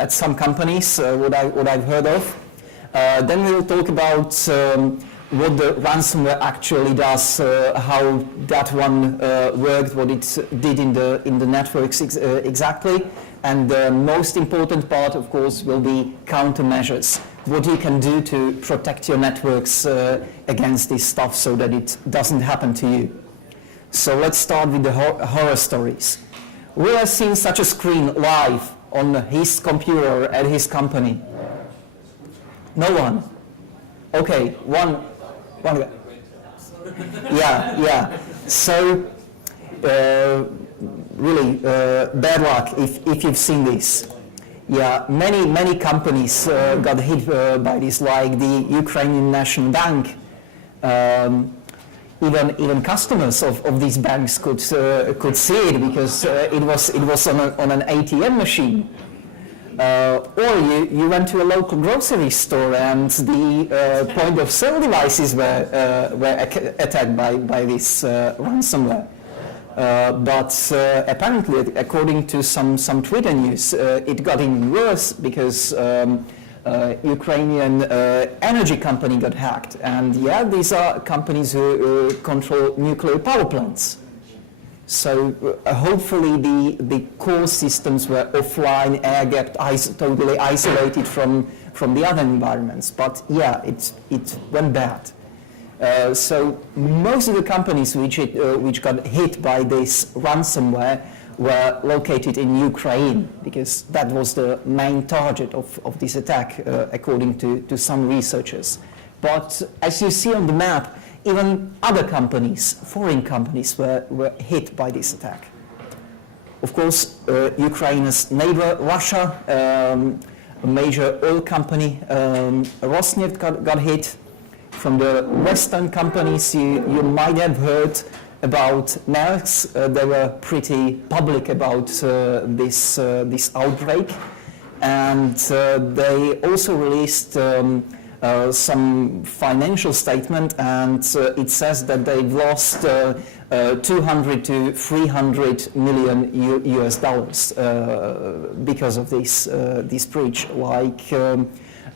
at some companies, what I've heard of. Then we'll talk about what the ransomware actually does, how that one worked, what it did in the networks exactly. And the most important part, of course, will be countermeasures. What you can do to protect your networks against this stuff so that it doesn't happen to you. So let's start with the horror stories. Will have seen such a screen live on his computer at his company? No one? Okay, one guy. Yeah. So, really, bad luck if you've seen this. Yeah, many companies got hit by this, like the Ukrainian National Bank. Even customers of these banks could see it because it was on an ATM machine. Or you went to a local grocery store and the point of sale devices were attacked by this ransomware. But apparently, according to some Twitter news, it got even worse because Ukrainian energy company got hacked. And yeah, these are companies who control nuclear power plants. So hopefully the core systems were offline, air-gapped, totally isolated from the other environments. But yeah, it went bad. So most of the companies which got hit by this ransomware were located in Ukraine, because that was the main target of this attack, according to some researchers. But as you see on the map, even other companies, foreign companies, were hit by this attack. Of course, Ukraine's neighbor, Russia, a major oil company, Rosneft got hit. From the Western companies, you might have heard about Maersk. They were pretty public about this outbreak, and they also released some financial statement, and it says that they've lost 200 to 300 million US dollars because of this breach. Like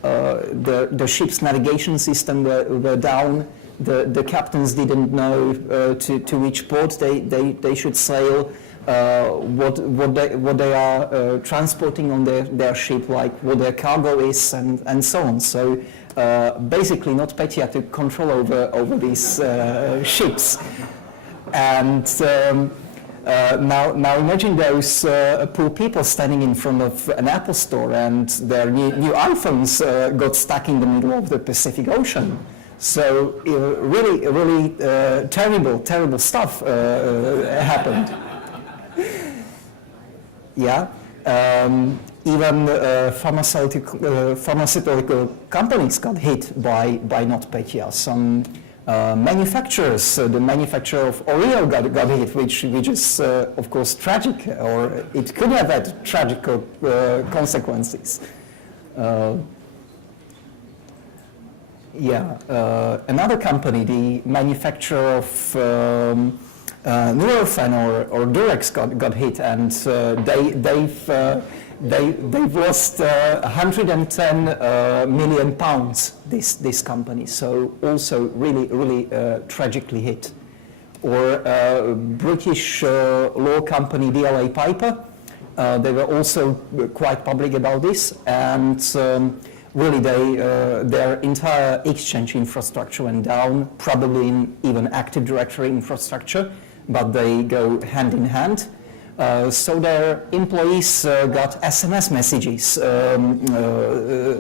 the ship's navigation system were down. The captains didn't know to which port they should sail, what they are transporting on their ship, like what their cargo is, and so on. So basically, not Petya to control over these ships. And now imagine those poor people standing in front of an Apple store and their new iPhones got stuck in the middle of the Pacific Ocean. So really terrible stuff happened. Yeah. Even pharmaceutical companies got hit by NotPetya. Some manufacturers, the manufacturer of Oreo got hit, which is of course tragic, or it could have had tragic consequences. Another company, the manufacturer of Nurofen or Durex got hit, and they've lost 110 million pounds. This company, so also really tragically hit. Or British law company DLA Piper, they were also quite public about this, and really their entire exchange infrastructure went down, probably in even Active Directory infrastructure, but they go hand in hand. So their employees got SMS messages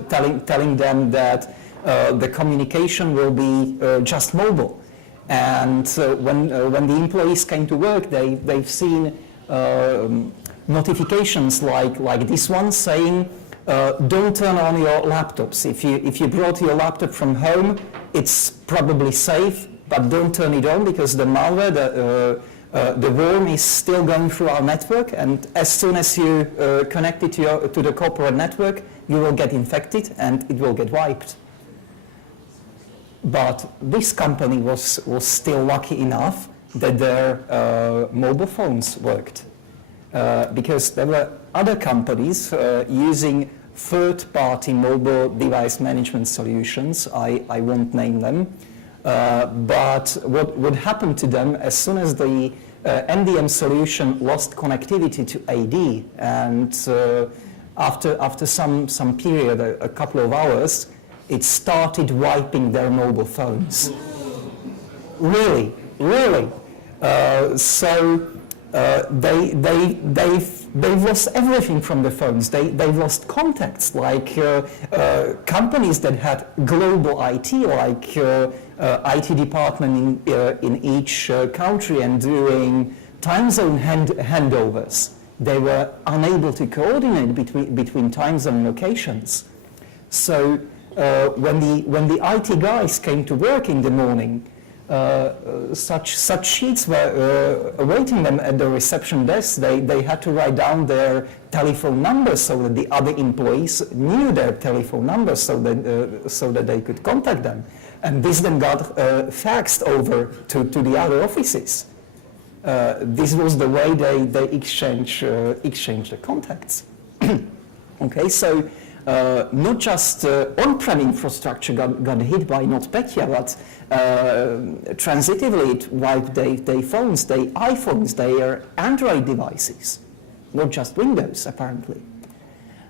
telling them that the communication will be just mobile. And when the employees came to work, they've seen notifications like this one saying, don't turn on your laptops. If you brought your laptop from home, it's probably safe, but don't turn it on because the malware, the worm is still going through our network, and as soon as you connect it to the corporate network, you will get infected and it will get wiped. But this company was still lucky enough that their mobile phones worked. because there were other companies using third-party mobile device management solutions. I won't name them. But what would happen to them as soon as the MDM solution lost connectivity to AD, and after some period, a couple of hours, it started wiping their mobile phones. Really. They've lost everything from the phones. They've lost contacts, like companies that had global IT, like IT department in each country and doing time zone handovers. They were unable to coordinate between time zone locations. So when the IT guys came to work in the morning, such sheets were awaiting them at the reception desk. They had to write down their telephone numbers so that the other employees knew their telephone numbers so that they could contact them. And this then got faxed over to the other offices. This was the way they exchange the contacts. Okay, so not just on-prem infrastructure got hit by not Petya, but transitively it wiped their phones, their iPhones, their Android devices, not just Windows apparently.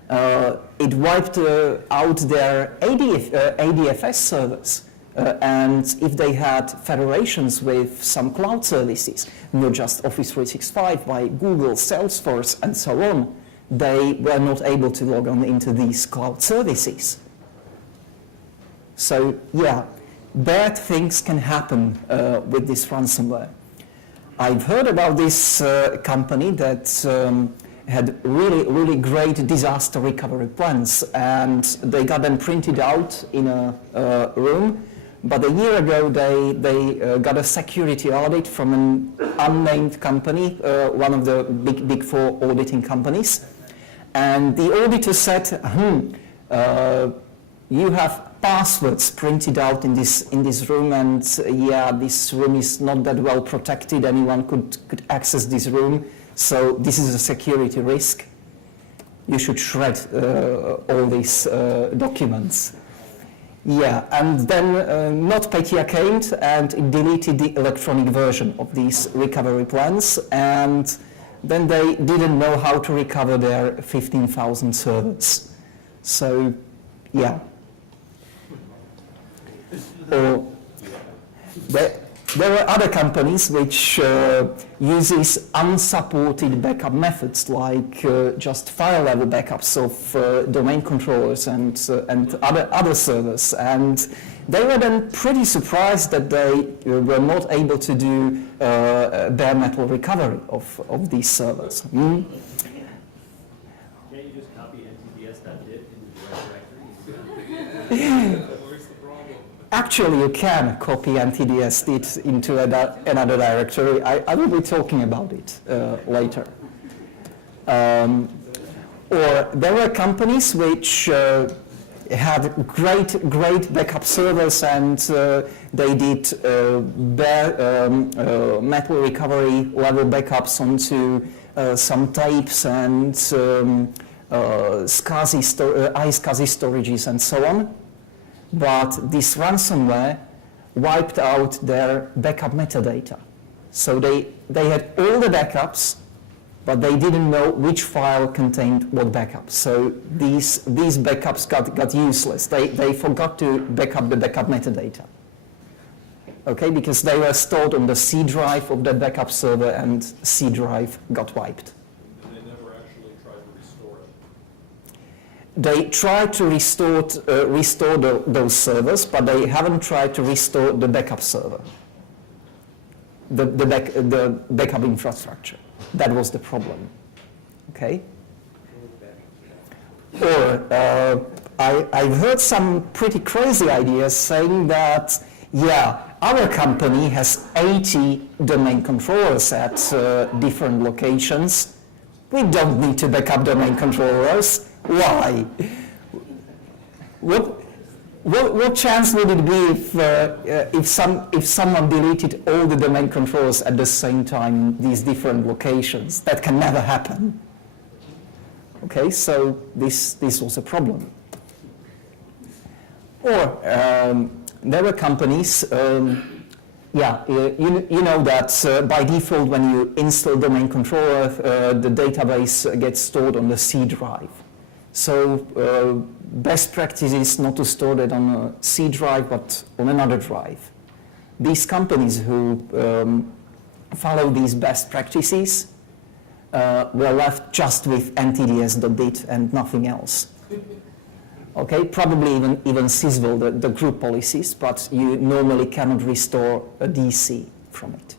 It wiped out their ADFS servers. And if they had federations with some cloud services, not just Office 365 by Google, Salesforce, and so on, they were not able to log on into these cloud services. So yeah, bad things can happen with this ransomware. I've heard about this company that had really great disaster recovery plans, and they got them printed out in a room. But a year ago, they got a security audit from an unnamed company, one of the big four auditing companies. And the auditor said, you have passwords printed out in this room, and yeah, this room is not that well protected. Anyone could access this room, so this is a security risk. You should shred all these documents. Yeah, and then NotPetya came and it deleted the electronic version of these recovery plans, and then they didn't know how to recover their 15,000 servers. So, yeah. Or there are other companies which uses unsupported backup methods, like just file level backups of domain controllers and other servers, and they were then pretty surprised that they were not able to do bare metal recovery of these servers. Can't you just copy ntds.dit into the directory? Actually, you can copy ntds.dit into another directory. I will be talking about it later. Or there were companies which had great backup servers, and they did bare metal recovery level backups onto some tapes and iSCSI storages and so on. But this ransomware wiped out their backup metadata. So they had all the backups, but they didn't know which file contained what backup. So these backups got useless. They forgot to back up the backup metadata. Okay, because they were stored on the C drive of the backup server, and C drive got wiped. And they never actually tried to restore it. They tried to restore those servers, but they haven't tried to restore the backup server, the backup infrastructure. That was the problem. Okay. Or I've heard some pretty crazy ideas saying that, yeah, our company has 80 domain controllers at different locations. We don't need to back up domain controllers. Why? what chance would it be if someone deleted all the domain controllers at the same time in these different locations? That can never happen. Okay, so this was a problem. Or there were companies, you know that by default when you install domain controller, the database gets stored on the C drive. So best practice is not to store that on a C drive but on another drive. These companies who follow these best practices were left just with ntds.dit and nothing else. Okay, probably even Sysville, the group policies, but you normally cannot restore a DC from it.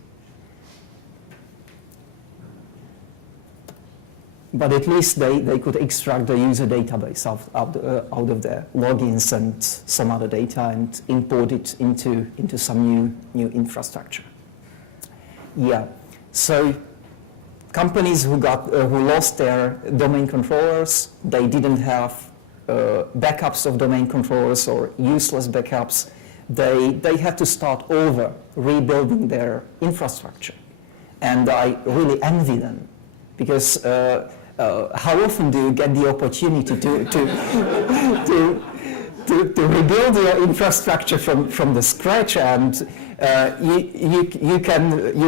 But at least they could extract the user database out of their logins and some other data and import it into some new infrastructure. Yeah, so companies who lost their domain controllers, they didn't have backups of domain controllers or useless backups. They had to start over, rebuilding their infrastructure. And I really envy them, because how often do you get the opportunity to rebuild your infrastructure from the scratch, and you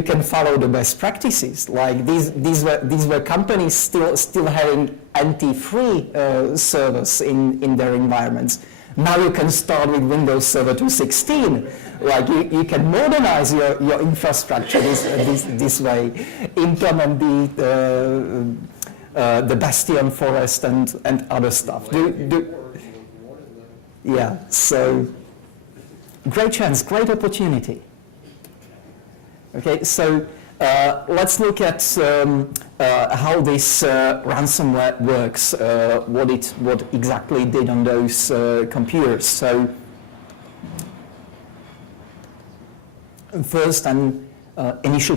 can follow the best practices. Like these were companies still having NT3 servers in their environments. Now you can start with Windows Server 2016. Like you can modernize your infrastructure this way, implement the Bastion Forest and other stuff. Yeah, so great chance, great opportunity. Okay, so let's look at how this ransomware works, what exactly it did on those computers. So first, an initial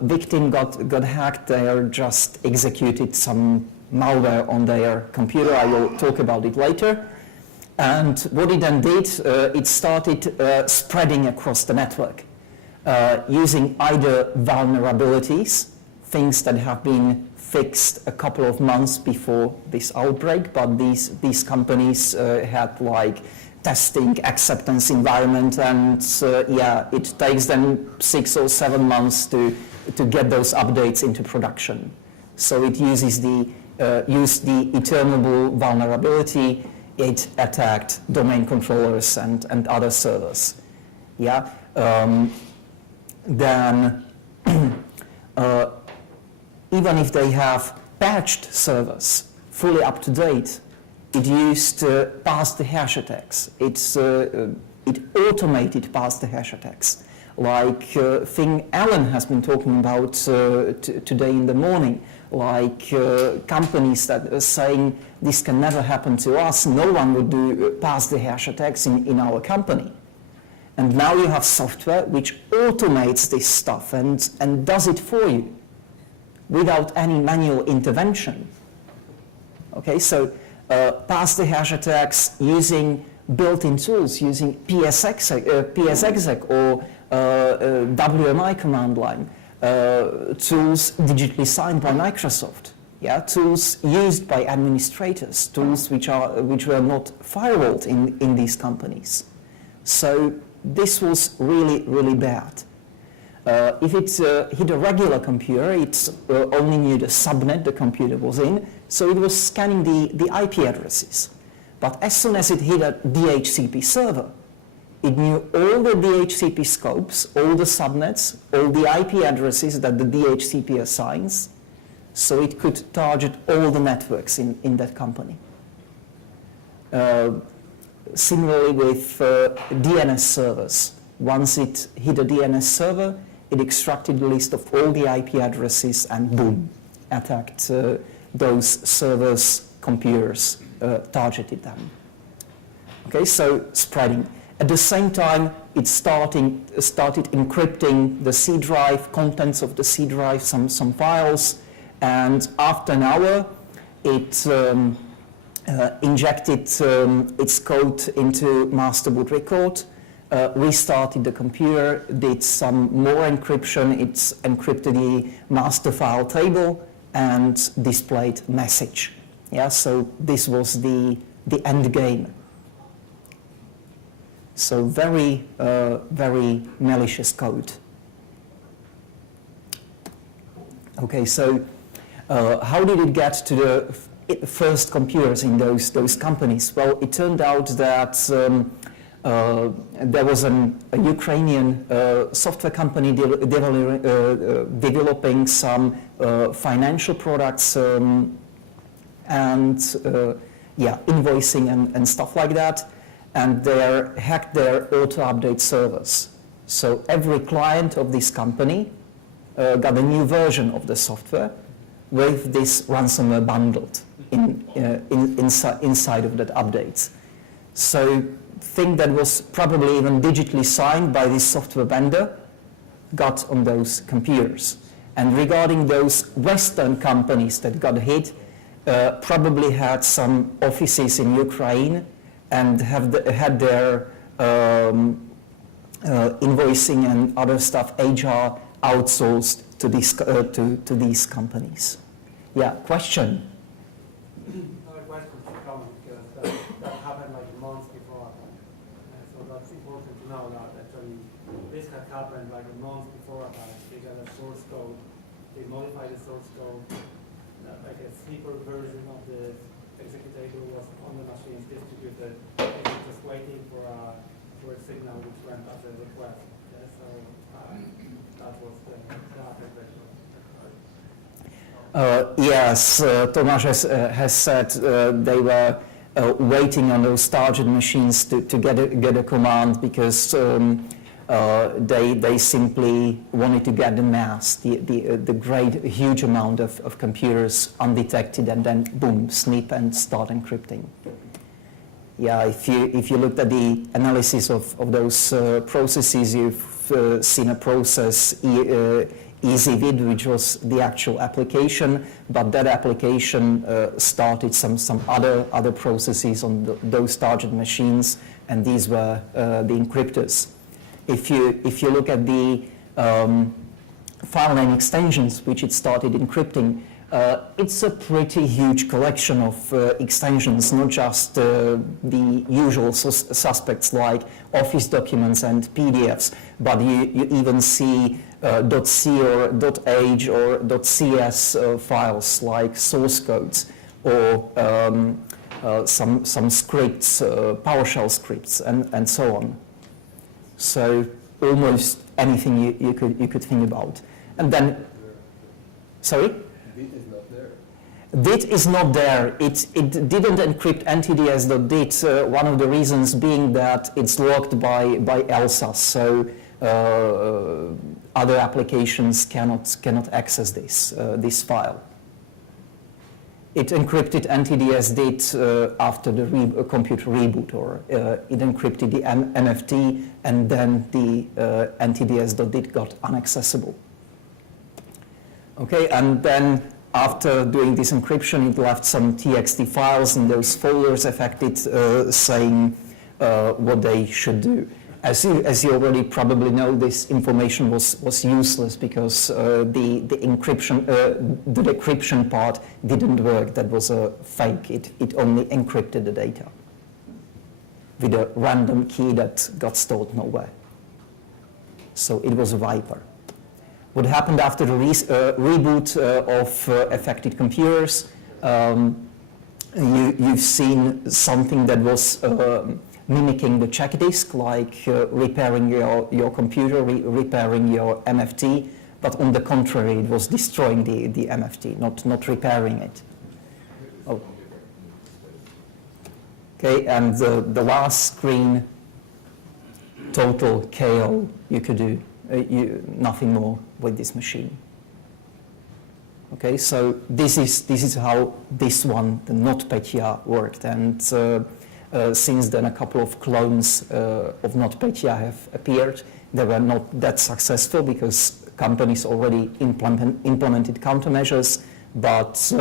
victim got hacked. They just executed some malware on their computer. I will talk about it later. And what it then did, it started spreading across the network, using either vulnerabilities, things that have been fixed a couple of months before this outbreak, but these companies had like testing, acceptance environment, and it takes them 6 or 7 months to get those updates into production. So it uses the eternable vulnerability. It attacked domain controllers and other servers. Yeah. Then even if they have patched servers fully up to date, it used pass the hash attacks. It automated pass the hash attacks, like thing Alan has been talking about today in the morning, like companies that are saying this can never happen to us, no one would do pass the hash attacks in our company. And now you have software which automates this stuff and does it for you without any manual intervention. Okay, so pass the hash attacks using built-in tools, using PSExec or WMI command line, tools digitally signed by Microsoft, yeah, tools used by administrators, tools which were not firewalled in these companies. So this was really, really bad. If it hit a regular computer, it only knew the subnet the computer was in, so it was scanning the IP addresses. But as soon as it hit a DHCP server, it knew all the DHCP scopes, all the subnets, all the IP addresses that the DHCP assigns, so it could target all the networks in that company. Similarly with DNS servers. Once it hit a DNS server, it extracted the list of all the IP addresses and boom, attacked those servers, computers, targeted them. Okay, so spreading. At the same time, it started encrypting the C drive, contents of the C drive, some files, and after an hour, it injected its code into master boot record, restarted the computer, did some more encryption, it encrypted the master file table, and displayed message. Yeah, so this was the end game. So very, very malicious code. Okay, so how did it get to the first computers in those companies? Well, it turned out that there was a Ukrainian software company developing some financial products and invoicing and stuff like that, and they hacked their auto-update servers. So every client of this company got a new version of the software with this ransomware bundled inside of that update. So thing that was probably even digitally signed by this software vendor got on those computers. And regarding those Western companies that got hit, probably had some offices in Ukraine and had their invoicing and other stuff, HR, outsourced to these companies. Yeah, question? Another question to comment, because that happened like months before. So that's important to know that actually this had happened like a month before attack. They got a source code, they modified the source code, like a sleeper version of the executable was on the machines distributed, just waiting for a signal which went as a request. Yeah, so that was the attack. Yes, Tomáš has said they were waiting on those target machines to get a command because they simply wanted to get the mass, the great huge amount of computers undetected, and then boom, snip and start encrypting. Yeah, if you looked at the analysis of those processes, you've seen a process EasyVid, which was the actual application, but that application started some other processes on those target machines, and these were the encryptors. If you look at the file name extensions which it started encrypting, it's a pretty huge collection of extensions, not just the usual suspects like Office documents and PDFs, but you even see .c or .h or .cs files like source codes, or some scripts, PowerShell scripts, and so on. So almost anything you could think about. And then, sorry? Bit is not there. DIT is not there. It didn't encrypt ntds.dit. One of the reasons being that it's locked by ELSA, so other applications cannot access this file. It encrypted ntds.dit after the computer reboot, or it encrypted the MFT, and then the ntds.dit got inaccessible. Okay, and then after doing this encryption, it left some TXT files in those folders affected, saying what they should do. As you already probably know, this information was useless because the encryption, the decryption part didn't work. That was a fake. It only encrypted the data with a random key that got stored nowhere. So it was a Viper. What happened after the reboot of affected computers, you've seen something that was mimicking the check disk, like repairing your computer, repairing your MFT, but on the contrary, it was destroying the MFT, not repairing it. Oh. Okay, and the last screen, total KO, you could do nothing more with this machine. Okay, so this is how this one, the NotPetya, worked, and since then a couple of clones of NotPetya have appeared. They were not that successful because companies already implemented countermeasures, but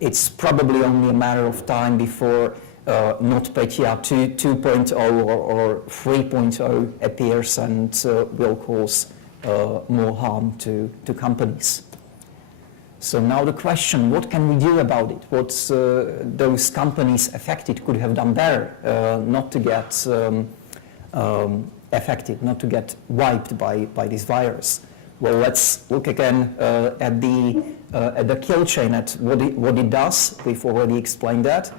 It's probably only a matter of time before not Petya 2.0 or 3.0 appears and will cause more harm to companies. So now the question, what can we do about it? What those companies affected could have done better not to get affected, not to get wiped by this virus? Well, let's look again at the kill chain, at what it does. We've already explained that.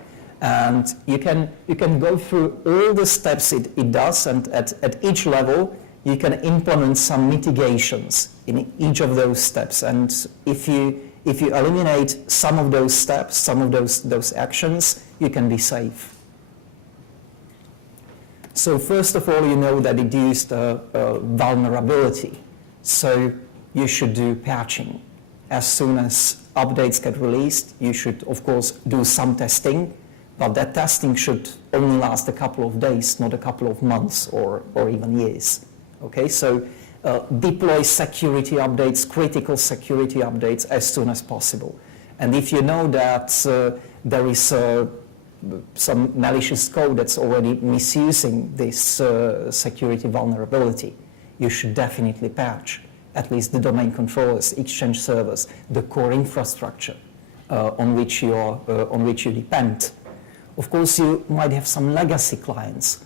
And you can go through all the steps it does, and at each level you can implement some mitigations in each of those steps. And if you eliminate some of those steps, some of those actions, you can be safe. So first of all, you know that it used a vulnerability. So you should do patching. As soon as updates get released, you should, of course, do some testing, but that testing should only last a couple of days, not a couple of months or even years. Okay, so deploy security updates, critical security updates as soon as possible. And if you know that there is some malicious code that's already misusing this security vulnerability, you should definitely patch at least the domain controllers, exchange servers, the core infrastructure on which you depend. Of course, you might have some legacy clients.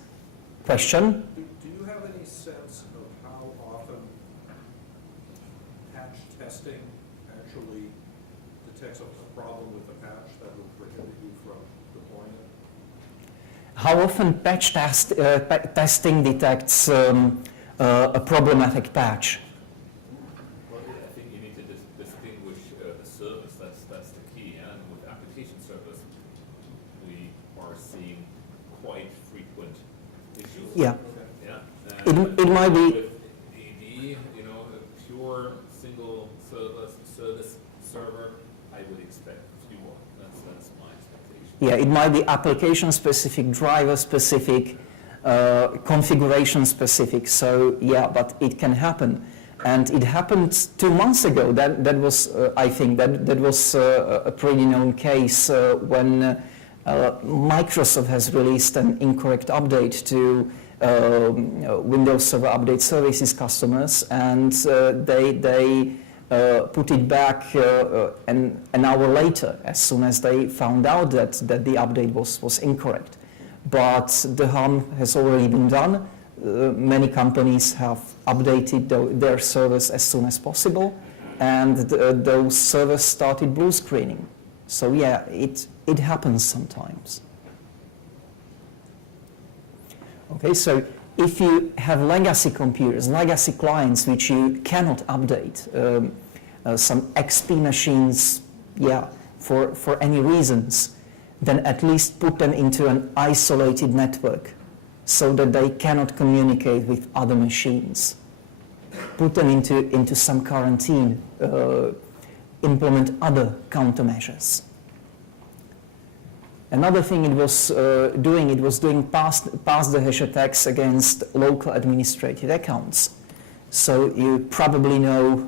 Question? Do you have any sense of how often patch testing actually detects a problem with the patch that would prohibit you from deploying it? How often patch testing detects a problematic patch? Well, I think you need to distinguish the service. That's the key. And with application servers, we are seeing quite frequent issues. Yeah. Yeah. It might be. With AD, a pure single service server, I would expect fewer. That's my expectation. Yeah, it might be application specific, driver specific, configuration specific. So yeah, but it can happen, and it happened 2 months ago. That was, I think, that was a pretty known case when Microsoft has released an incorrect update to Windows Server Update Services customers, and they put it back an hour later, as soon as they found out that the update was incorrect. But the harm has already been done. Many companies have updated their servers as soon as possible, and those servers started blue screening. So yeah, it happens sometimes. Okay, so if you have legacy computers, legacy clients which you cannot update, some XP machines, yeah, for any reasons, then at least put them into an isolated network so that they cannot communicate with other machines. Put them into some quarantine, implement other countermeasures. Another thing it was doing pass-the-hash attacks against local administrative accounts. So you probably know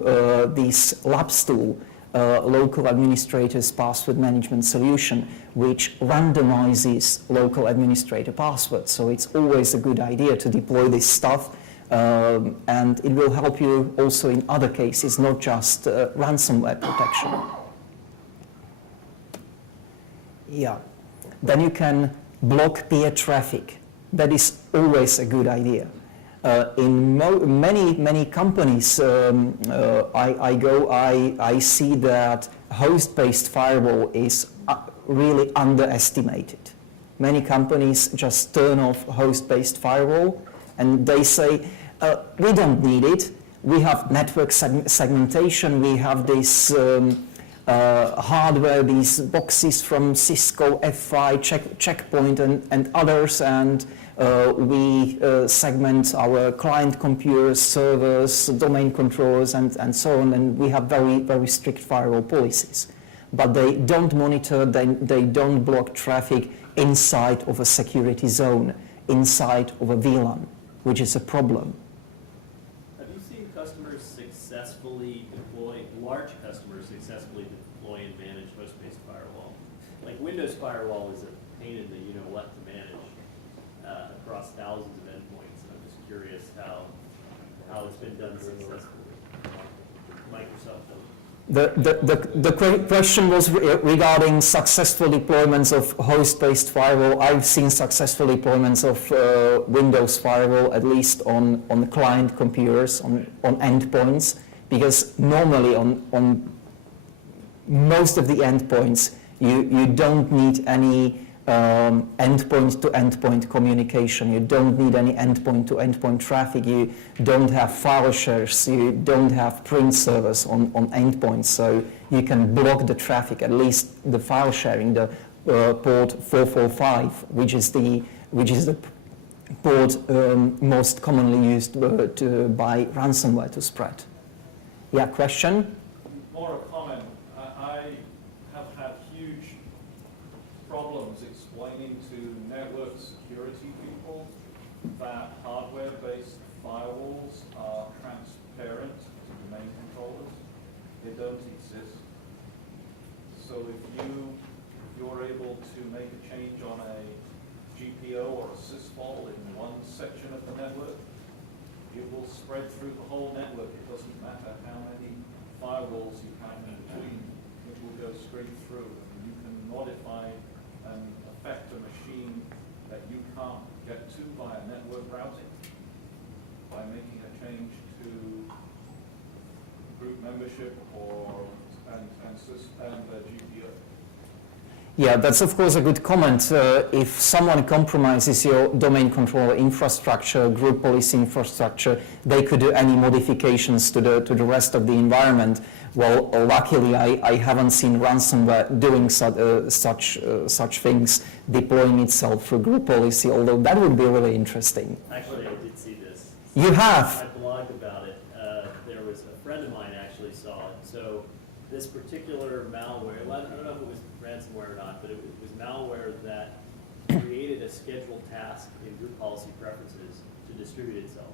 this Labs tool, local administrators password management solution, which randomizes local administrator passwords. So it's always a good idea to deploy this stuff, and it will help you also in other cases, not just ransomware protection. Yeah. Then you can block peer traffic. That is always a good idea. In many companies I see that host-based firewall is really underestimated. Many companies just turn off host-based firewall and they say, we don't need it. We have network segmentation, we have this hardware, these boxes from Cisco, F5, Checkpoint and others, and we segment our client computers, servers, domain controllers, and so on, and we have very, very strict firewall policies. But they don't monitor, they don't block traffic inside of a security zone, inside of a VLAN, which is a problem. Have you seen customers successfully deploy, large customers successfully deploy and manage host-based firewall? Windows firewall is a pain in the you-know-what to manage across thousands of endpoints. And I'm just curious how it's been done successfully. Microsoft does. The question was regarding successful deployments of host-based firewall. I've seen successful deployments of Windows firewall, at least on client computers, on endpoints, because normally on most of the endpoints, you don't need any endpoint-to-endpoint communication. You don't need any endpoint-to-endpoint traffic. You don't have file shares. You don't have print servers on endpoints. So you can block the traffic, at least the file sharing, the port 445, which is the port most commonly used by ransomware to spread. Yeah, question? More a comment. I have had huge problems explaining to network security people that hardware-based firewalls are transparent to domain controllers. They don't exist. So if you're able to make a change on a GPO or a sysvol in one section of the network, it will spread through the whole network. It doesn't matter how many firewalls you have in between. It will go straight through. And you can modify and affect a machine that you can't get to via network routing by making a change to group membership and the GPO. Yeah, that's of course a good comment. If someone compromises your domain controller infrastructure, group policy infrastructure, they could do any modifications to the rest of the environment. Well, luckily, I haven't seen ransomware doing such things, deploying itself through group policy, although that would be really interesting. Actually, I did see this. You have? I blogged about it. There was a friend of mine actually saw it. So this particular malware, well, I don't know if it was ransomware or not, but it was malware that created a scheduled task in group policy preferences to distribute itself.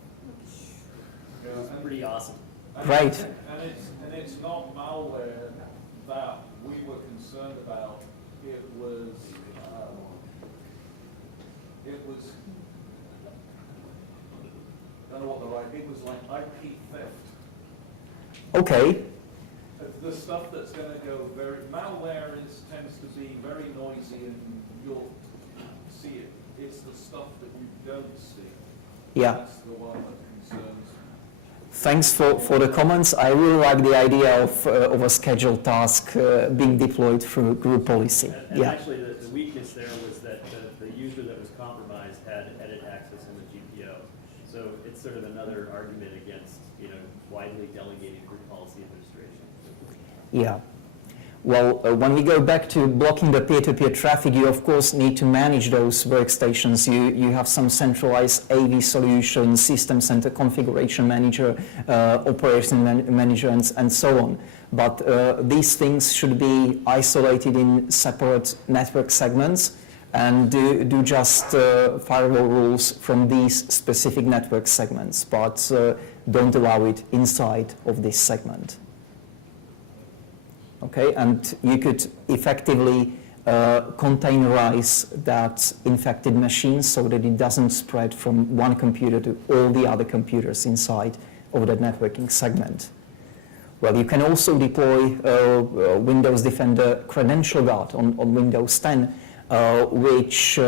It was pretty awesome. Right. And it's not malware that we were concerned about. It was I don't know what the right. It was like IP theft. Okay. The stuff that's going to go malware tends to be very noisy and you'll see it. It's the stuff that you don't see. Yeah. That's the one that concerns. Thanks for the comments. I really like the idea of a scheduled task being deployed through group policy. And yeah. Actually, the weakness there was that the user that was compromised had edit access in the GPO. So it's sort of another argument against widely delegating group policy administration. Yeah. Well, when we go back to blocking the peer-to-peer traffic, you of course need to manage those workstations. You have some centralized AV solution, system center configuration manager, operation manager, and so on. But these things should be isolated in separate network segments and do just firewall rules from these specific network segments, but don't allow it inside of this segment. Okay, and you could effectively containerize that infected machine so that it doesn't spread from one computer to all the other computers inside of that networking segment. Well, you can also deploy Windows Defender Credential Guard on Windows 10, which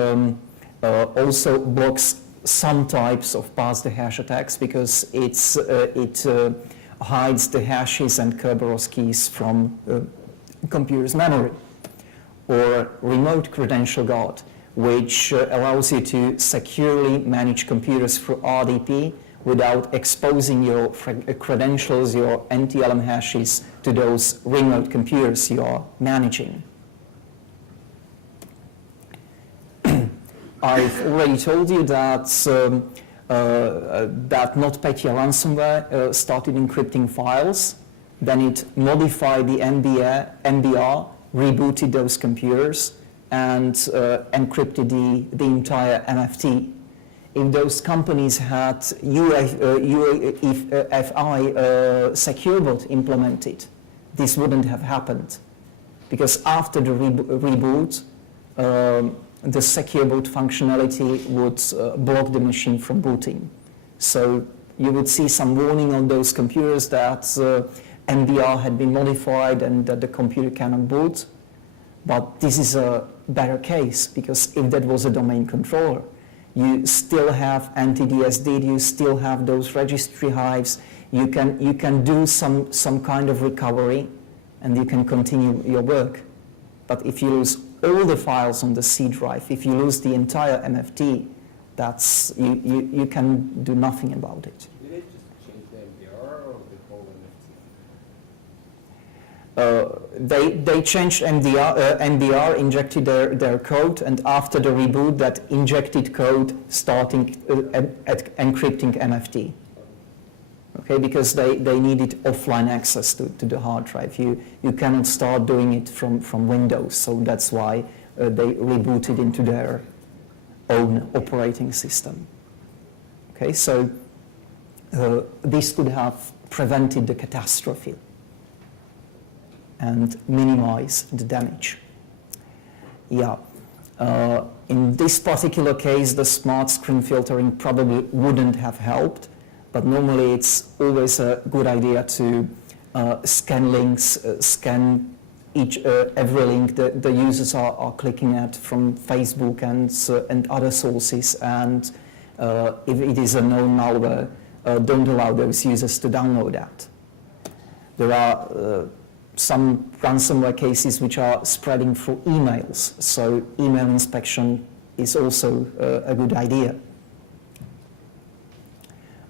also blocks some types of pass-the-hash attacks because it hides the hashes and Kerberos keys from computer's memory. Or Remote Credential Guard, which allows you to securely manage computers through RDP without exposing your credentials, your NTLM hashes to those remote computers you are managing. I've already told you that that NotPetya ransomware started encrypting files, then it modified the MBR, rebooted those computers, and encrypted the entire MFT. If those companies had UEFI secure bot implemented, this wouldn't have happened. Because after the reboot, the secure boot functionality would block the machine from booting. So you would see some warning on those computers that MBR had been modified and that the computer cannot boot. But this is a better case, because if that was a domain controller, you still have anti-DSD, you still have those registry hives, you can do some kind of recovery, and you can continue your work. But if you lose all the files on the C drive, if you lose the entire MFT, you can do nothing about it. Did they just change the MBR or the whole MFT? They changed MBR, injected their code, and after the reboot, that injected code starting at encrypting MFT. Okay, because they needed offline access to the hard drive. You cannot start doing it from Windows, so that's why they rebooted into their own operating system. Okay, so this could have prevented the catastrophe and minimize the damage. Yeah, in this particular case, the smart screen filtering probably wouldn't have helped, but normally it's always a good idea to scan links, scan every link that the users are clicking at from Facebook and other sources, and if it is a known malware, don't allow those users to download that. There are some ransomware cases which are spreading through emails, so email inspection is also a good idea.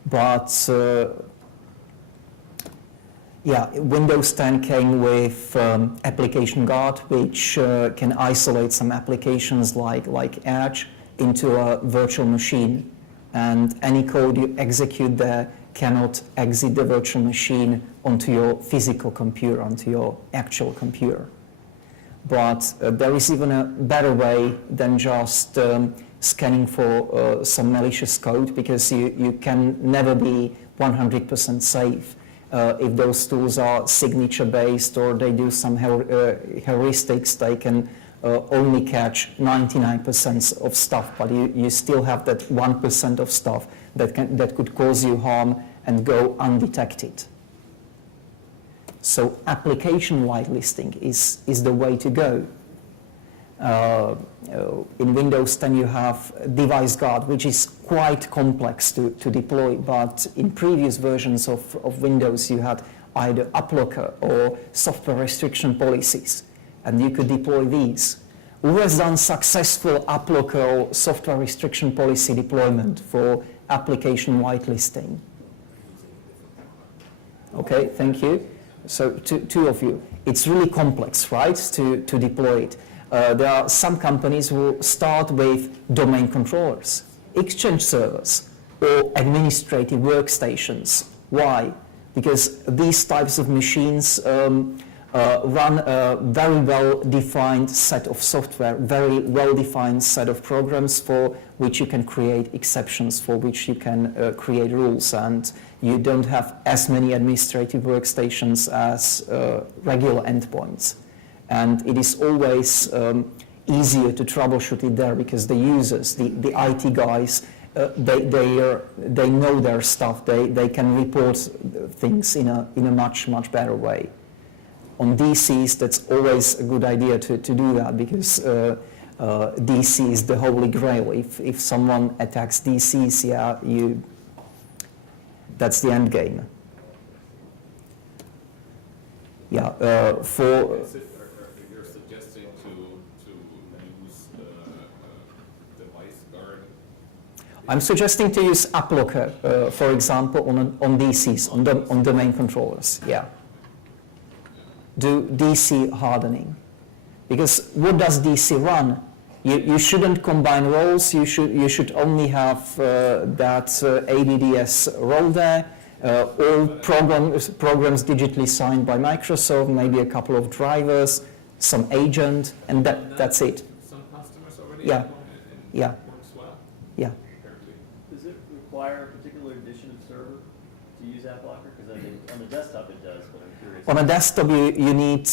But yeah, Windows 10 came with Application Guard, which can isolate some applications like Edge into a virtual machine, and any code you execute there cannot exit the virtual machine onto your physical computer, onto your actual computer. But there is even a better way than just scanning for some malicious code, because you can never be 100% safe. If those tools are signature-based or they do some heuristics, they can only catch 99% of stuff, but you still have that 1% of stuff that could cause you harm and go undetected. So application whitelisting is the way to go. In Windows 10 you have Device Guard, which is quite complex to deploy, but in previous versions of Windows you had either UpLocker or software restriction policies, and you could deploy these. Who has done successful UpLocker or software restriction policy deployment for application whitelisting? Okay, thank you. So two of you. It's really complex, right, to deploy it. There are some companies who start with domain controllers, Exchange servers, or administrative workstations. Why? Because these types of machines run a very well-defined set of software, very well-defined set of programs for which you can create exceptions, for which you can create rules, and you don't have as many administrative workstations as regular endpoints. And it is always easier to troubleshoot it there, because the users, the IT guys, they know their stuff. They can report things in a much better way. On DCs, that's always a good idea to do that, because DC is the holy grail. If someone attacks DCs, yeah, that's the end game. Yeah, You're suggesting to use Device Guard. I'm suggesting to use UpLocker, for example, on DCs, on domain controllers. Yeah. Do DC hardening, because what does DC run? You shouldn't combine roles. You should only have that ABDS role there. All programs digitally signed by Microsoft, maybe a couple of drivers, some agent, and that's it. Some customers already Yeah. have one, and Yeah. it works well, Yeah. apparently. Does it require a particular edition of server to use AppLocker? Because I think on the desktop it does, but I'm curious. On a desktop, you need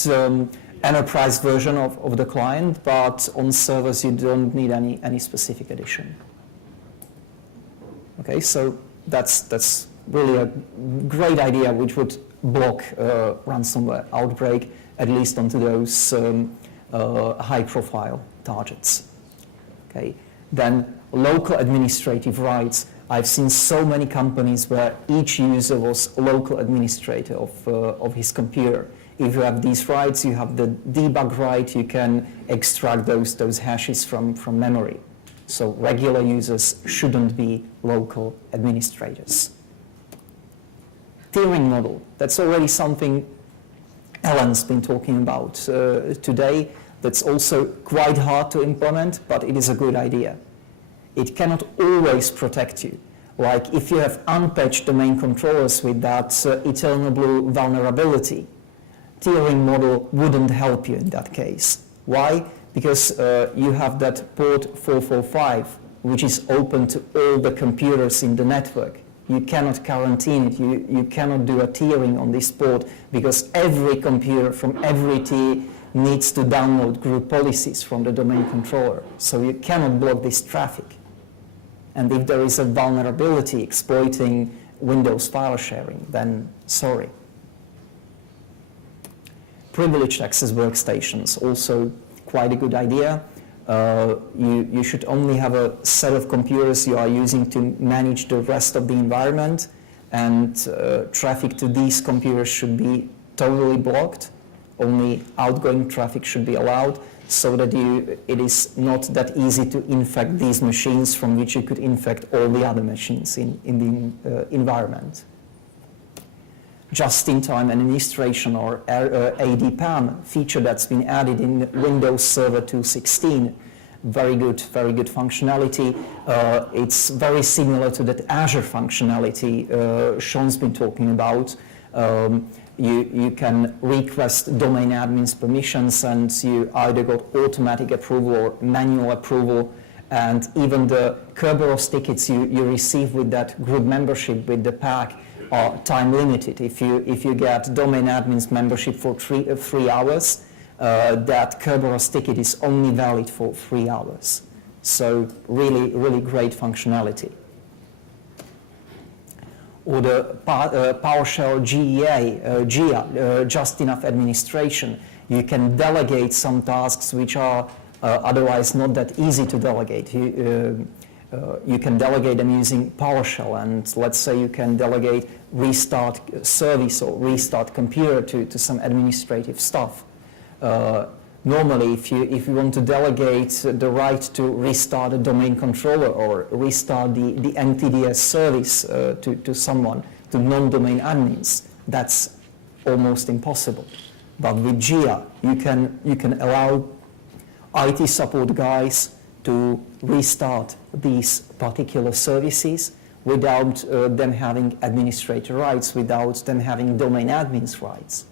enterprise version of the client, but on servers you don't need any specific edition. Okay, so that's really a great idea which would block ransomware outbreak, at least onto those high-profile targets. Okay, then local administrative rights. I've seen so many companies where each user was local administrator of his computer. If you have these rights, you have the debug right, you can extract those hashes from memory. So regular users shouldn't be local administrators. Tiering model, that's already something Alan's been talking about today. That's also quite hard to implement, but it is a good idea. It cannot always protect you. Like if you have unpatched domain controllers with that eternal blue vulnerability, tiering model wouldn't help you in that case. Why? Because you have that port 445, which is open to all the computers in the network. You cannot quarantine it, you cannot do a tiering on this port because every computer from every tier needs to download group policies from the domain controller. So you cannot block this traffic. And if there is a vulnerability exploiting Windows file sharing, then sorry. Privileged access workstations, also quite a good idea. You should only have a set of computers you are using to manage the rest of the environment, and traffic to these computers should be totally blocked. Only outgoing traffic should be allowed, so that it is not that easy to infect these machines from which you could infect all the other machines in the environment. Just-in-time administration, or ADPAM feature that's been added in Windows Server 2016. Very good functionality. It's very similar to that Azure functionality Sean's been talking about. You can request domain admins permissions, and you either got automatic approval or manual approval, and even the Kerberos tickets you receive with that group membership with the pack are time limited. If you get domain admins membership for 3 hours, that Kerberos ticket is only valid for 3 hours. So really great functionality. Or the PowerShell GIA, just enough administration. You can delegate some tasks which are otherwise not that easy to delegate. You can delegate them using PowerShell, and let's say you can delegate restart service or restart computer to some administrative stuff. Normally, if you want to delegate the right to restart a domain controller or restart the NTDS service to someone, to non-domain admins, that's almost impossible. But with GIA, you can allow IT support guys to restart these particular services without them having administrator rights, without them having domain admins rights.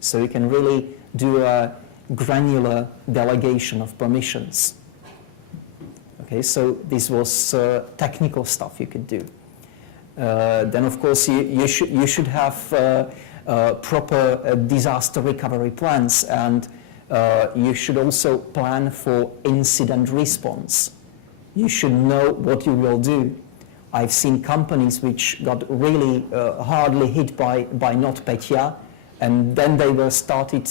So you can really do a granular delegation of permissions. Okay, so this was technical stuff you could do. Then of course you should have proper disaster recovery plans, and you should also plan for incident response. You should know what you will do. I've seen companies which got really hardly hit by not Petya, and then they started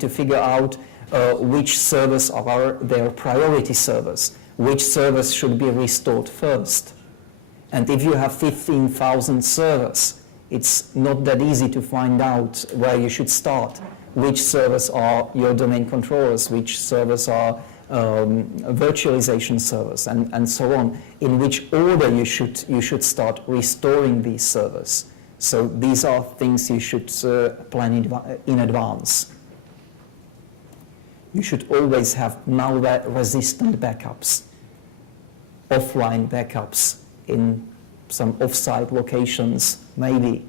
to figure out which servers are their priority servers, which servers should be restored first. And if you have 15,000 servers, it's not that easy to find out where you should start, which servers are your domain controllers, which servers are virtualization servers, and so on, in which order you should start restoring these servers. So these are things you should plan in advance. You should always have malware-resistant backups, offline backups in some off-site locations, maybe.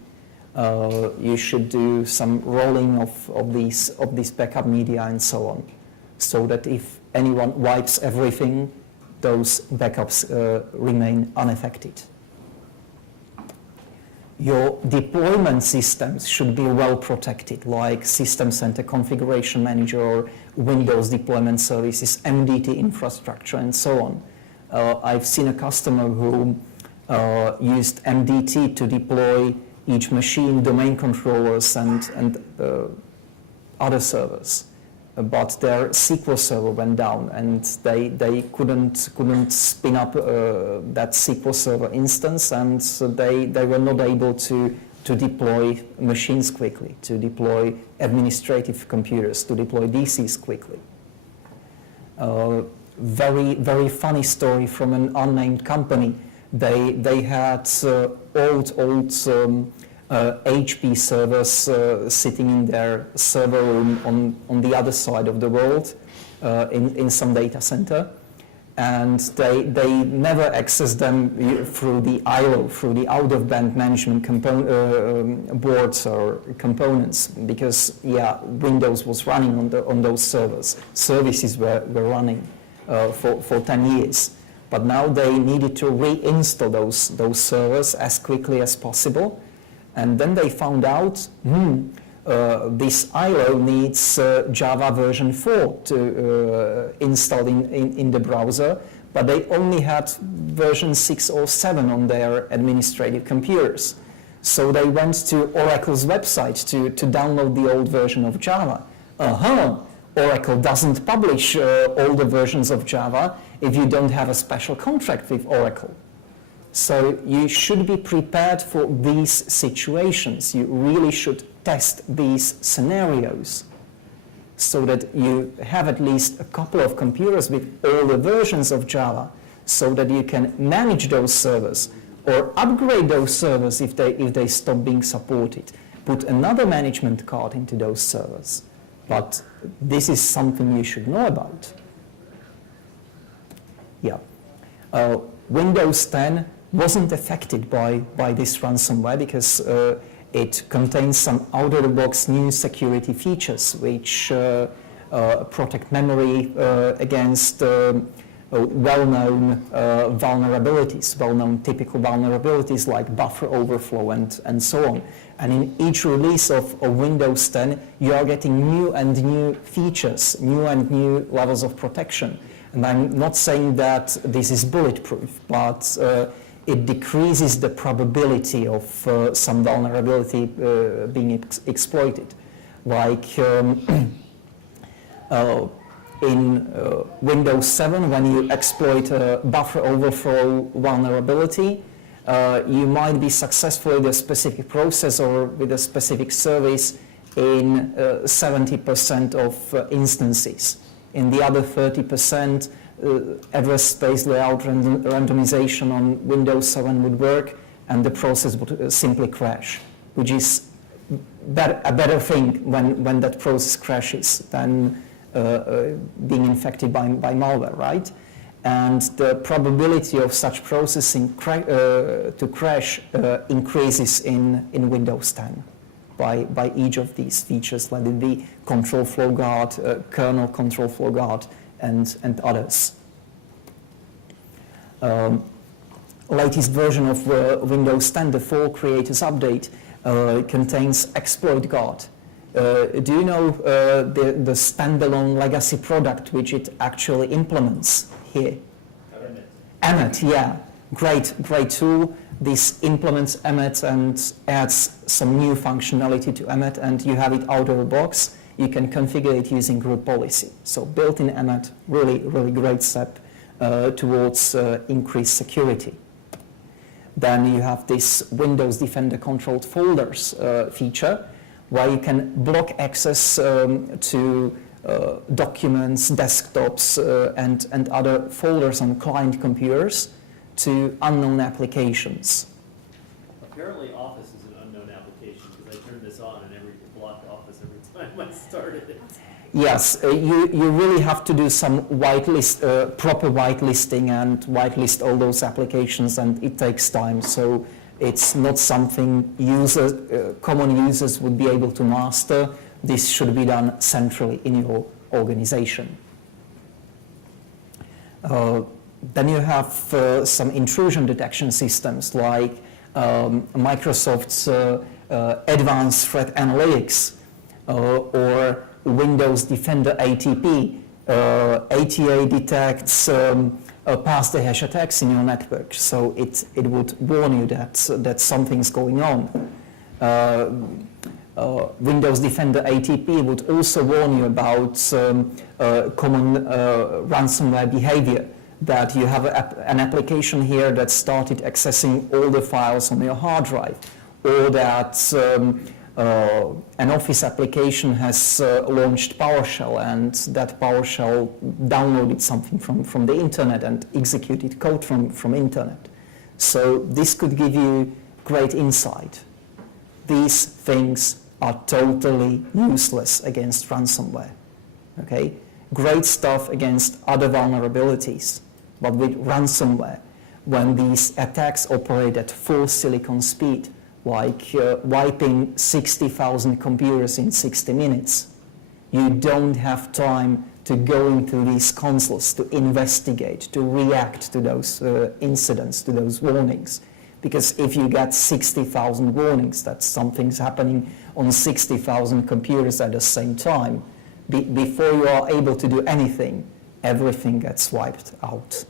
You should do some rolling of these backup media and so on, so that if anyone wipes everything, those backups remain unaffected. your deployment systems should be well protected, like System Center Configuration Manager or Windows Deployment Services, MDT infrastructure, and so on. I've seen a customer who used MDT to deploy each machine, domain controllers, and other servers. But their SQL server went down, and they couldn't spin up that SQL server instance, and so they were not able to deploy machines quickly, to deploy administrative computers, to deploy DCs quickly. Very funny story from an unnamed company. They had old HP servers sitting in their server room on the other side of the world in some data center, and they never accessed them through the ILO, through the out-of-band management boards or components, because Windows was running on those servers. Services were running for 10 years. But now they needed to reinstall those servers as quickly as possible. And then they found out, this ILO needs Java version 4 to install in the browser, but they only had version 6 or 7 on their administrative computers. So they went to Oracle's website to download the old version of Java. Oracle doesn't publish older versions of Java if you don't have a special contract with Oracle. So you should be prepared for these situations. You really should test these scenarios so that you have at least a couple of computers with all the versions of Java, so that you can manage those servers or upgrade those servers if they stop being supported. Put another management card into those servers. But this is something you should know about. Windows 10 wasn't affected by this ransomware because it contains some out-of-the-box new security features which protect memory against well-known vulnerabilities, well-known typical vulnerabilities like buffer overflow and so on. And in each release of Windows 10, you are getting new and new features, new and new levels of protection. And I'm not saying that this is bulletproof, but it decreases the probability of some vulnerability being exploited. Like in Windows 7, when you exploit a buffer overflow vulnerability, you might be successful with a specific process or with a specific service in 70% of instances. In the other 30%, address space layout randomization on Windows 7 would work, and the process would simply crash, which is a better thing when that process crashes than being infected by malware, right? And the probability of such processing to crash increases in Windows 10 by each of these features, let it be control flow guard, kernel control flow guard, and others. Latest version of Windows 10, the Fall Creators Update, contains exploit guard. Do you know the standalone legacy product which it actually implements here? Emmet, yeah, great tool. This implements Emmet and adds some new functionality to Emmet, and you have it out of the box. You can configure it using group policy. So built-in Emmet, really great step towards increased security. Then you have this Windows Defender controlled folders feature, where you can block access to documents, desktops, and other folders on client computers to unknown applications. Apparently Office is an unknown application, because I turned this on and it blocked Office every time I started it. Yes, you really have to do some whitelist, proper whitelisting and whitelist all those applications, and it takes time. So it's not something common users would be able to master. This should be done centrally in your organization. Then you have some intrusion detection systems like Microsoft's Advanced Threat Analytics, or Windows Defender ATP. ATA detects pass the hash attacks in your network, so it would warn you that something's going on. Windows Defender ATP would also warn you about common ransomware behavior, that you have an application here that started accessing all the files on your hard drive, or that an Office application has launched PowerShell, and that PowerShell downloaded something from the internet and executed code from internet. So this could give you great insight. These things are totally useless against ransomware. Okay? Great stuff against other vulnerabilities, but with ransomware, when these attacks operate at full silicon speed, like wiping 60,000 computers in 60 minutes, you don't have time to go into these consoles, to investigate, to react to those incidents, to those warnings. Because if you get 60,000 warnings that something's happening on 60,000 computers at the same time, before you are able to do anything, everything gets wiped out.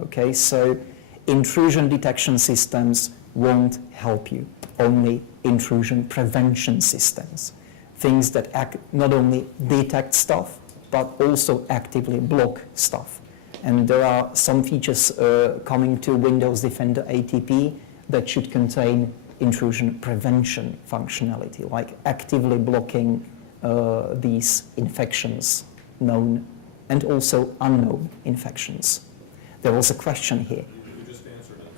Okay, so intrusion detection systems won't help you. Only intrusion prevention systems. Things that not only detect stuff, but also actively block stuff. And there are some features coming to Windows Defender ATP that should contain intrusion prevention functionality, like actively blocking these infections, known and also unknown infections. There was a question here. You just answered it.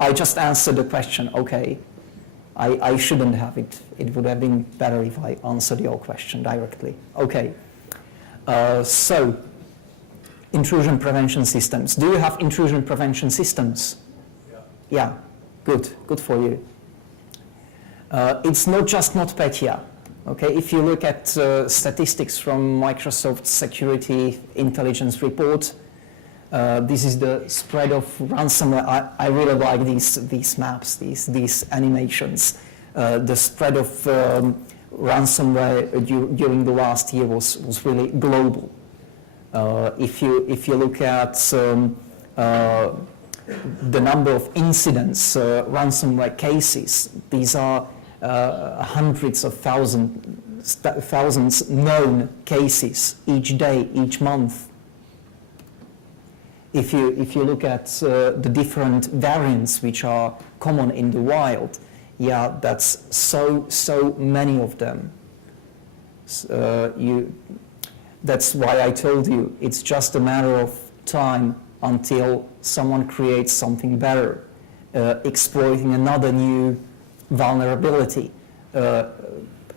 I just answered the question, okay. I shouldn't have it. It would have been better if I answered your question directly. Okay. So, intrusion prevention systems. Do you have intrusion prevention systems? Yeah. Yeah, good for you. It's not just Petya. Okay, if you look at statistics from Microsoft's Security Intelligence Report, this is the spread of ransomware. I really like these maps, these animations. The spread of ransomware during the last year was really global. If you look at the number of incidents, ransomware cases, these are hundreds of thousands known cases each day, each month. If you look at the different variants which are common in the wild, yeah, that's so many of them. That's why I told you it's just a matter of time until someone creates something better, exploiting another new vulnerability,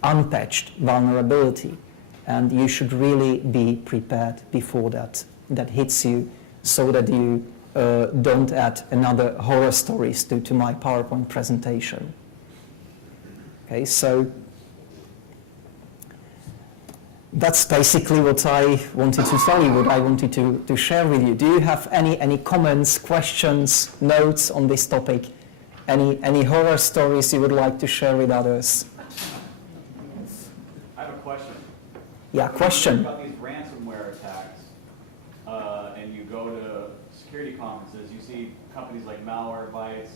unpatched vulnerability, and you should really be prepared before that hits you, so that you don't add another horror stories to my PowerPoint presentation. Okay, so that's basically what I wanted to tell you, what I wanted to share with you. Do you have any comments, questions, notes on this topic? Any horror stories you would like to share with others? I have a question. Yeah, question. You've got these ransomware attacks, and you go to security conferences, you see companies like Malwarebytes,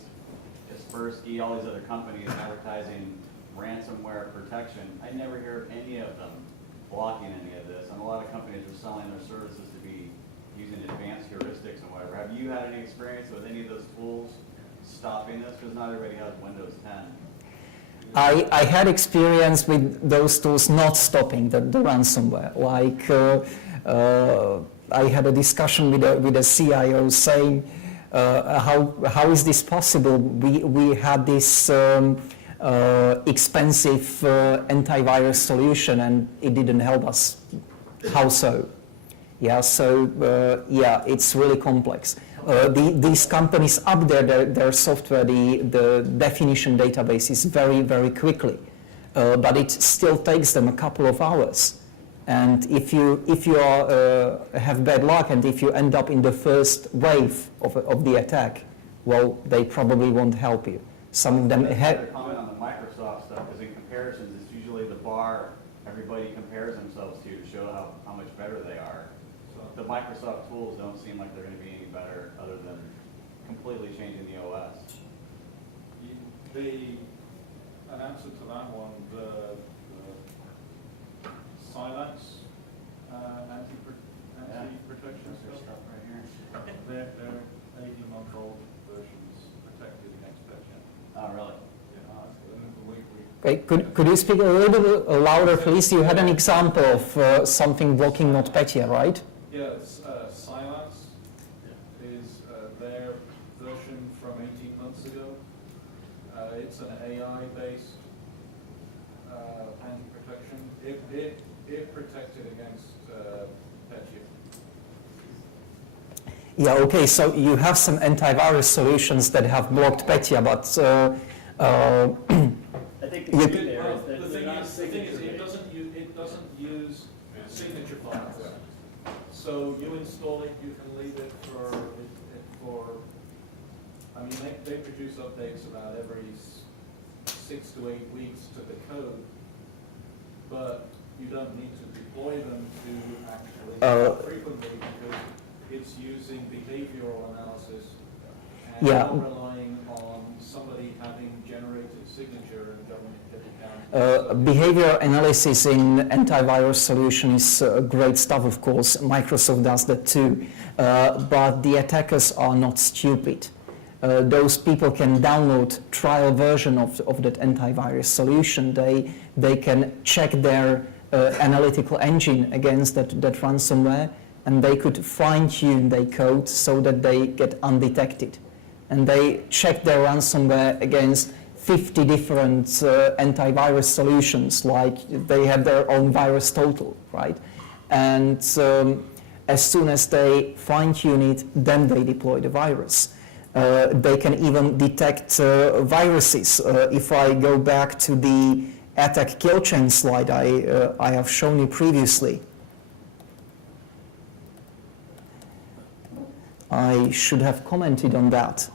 Kaspersky, all these other companies advertising ransomware protection. I never hear of any of them blocking any of this, and a lot of companies are selling their services to be using advanced heuristics and whatever. Have you had any experience with any of those tools stopping this? Because not everybody has Windows 10. I had experience with those tools not stopping the ransomware. Like I had a discussion with a CIO saying, how is this possible? We had this expensive antivirus solution and it didn't help us. How so? Yeah, so yeah, it's really complex. These companies update their software, the definition databases very, very quickly, but it still takes them a couple of hours. And if you have bad luck and if you end up in the first wave of the attack, well, they probably won't help you. Some of them That's have. another comment on the Microsoft stuff, because in comparisons, it's usually the bar everybody compares themselves to show how much better they are. So, The Microsoft tools don't seem like they're going to be any better other than completely changing the OS. an answer to that one, the silence anti-protection stuff. Right here. They're 18-month-old versions protected against Petya. Oh, really? Okay, could you speak a little bit louder, please? You had an example of something blocking NotPetya, right? Yeah, silence is their version from 18 months ago. It's an AI-based anti-protection. It protected against Petya. Yeah, okay, so you have some antivirus solutions that have blocked Petya, but I think the You key could- there Well, is that the they're thing not is, it doesn't use signature files. So you install it, you can leave it for, I mean, they produce updates about every 6 to 8 weeks to the code, but you don't need to deploy them to actually frequently because it's using behavioral analysis and Yeah. not relying on somebody having generated signature and going and get it down. behavior analysis in antivirus solution is great stuff, of course. Microsoft does that too. But the attackers are not stupid. Those people can download trial version of that antivirus solution. They can check their analytical engine against that ransomware, and they could fine-tune their code so that they get undetected. And they check their ransomware against 50 different antivirus solutions, like they have their own virus total, right? And as soon as they fine-tune it, then they deploy the virus. They can even detect viruses. If I go back to the attack kill chain slide I have shown you previously, I should have commented on that.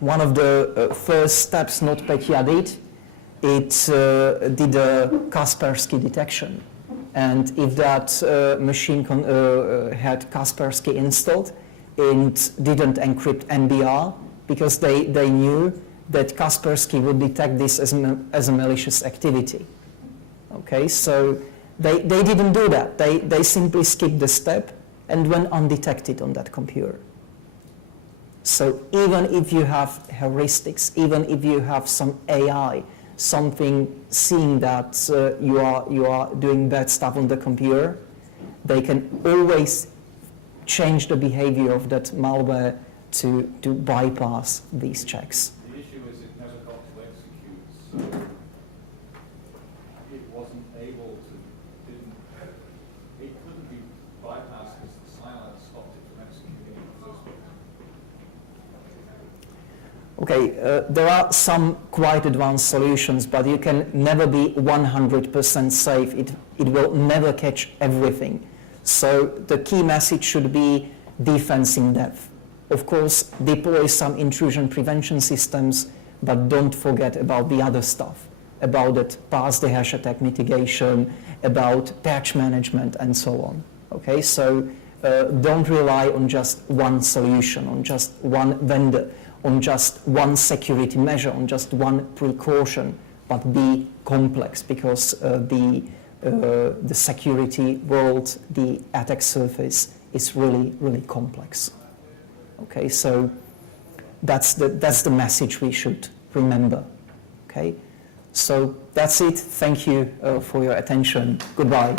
One of the first steps NotPetya did, it did a Kaspersky detection. And if that machine had Kaspersky installed, it didn't encrypt MBR because they knew that Kaspersky would detect this as a malicious activity. Okay, so they didn't do that. They simply skipped the step and went undetected on that computer. So even if you have heuristics, even if you have some AI, something seeing that you are doing bad stuff on the computer, they can always change the behavior of that malware to bypass these checks. The issue is it never got to execute, so it wasn't able to, it couldn't be bypassed because the silence stopped it from executing in the first place. Okay, there are some quite advanced solutions, but you can never be 100% safe. It will never catch everything. So the key message should be defense in depth. Of course, deploy some intrusion prevention systems, but don't forget about the other stuff, about that pass the hash attack mitigation, about patch management, and so on. Okay, so don't rely on just one solution, on just one vendor, on just one security measure, on just one precaution, but be complex because the security world, the attack surface is really, really complex. Okay, so that's the message we should remember. Okay, so that's it. Thank you for your attention. Goodbye.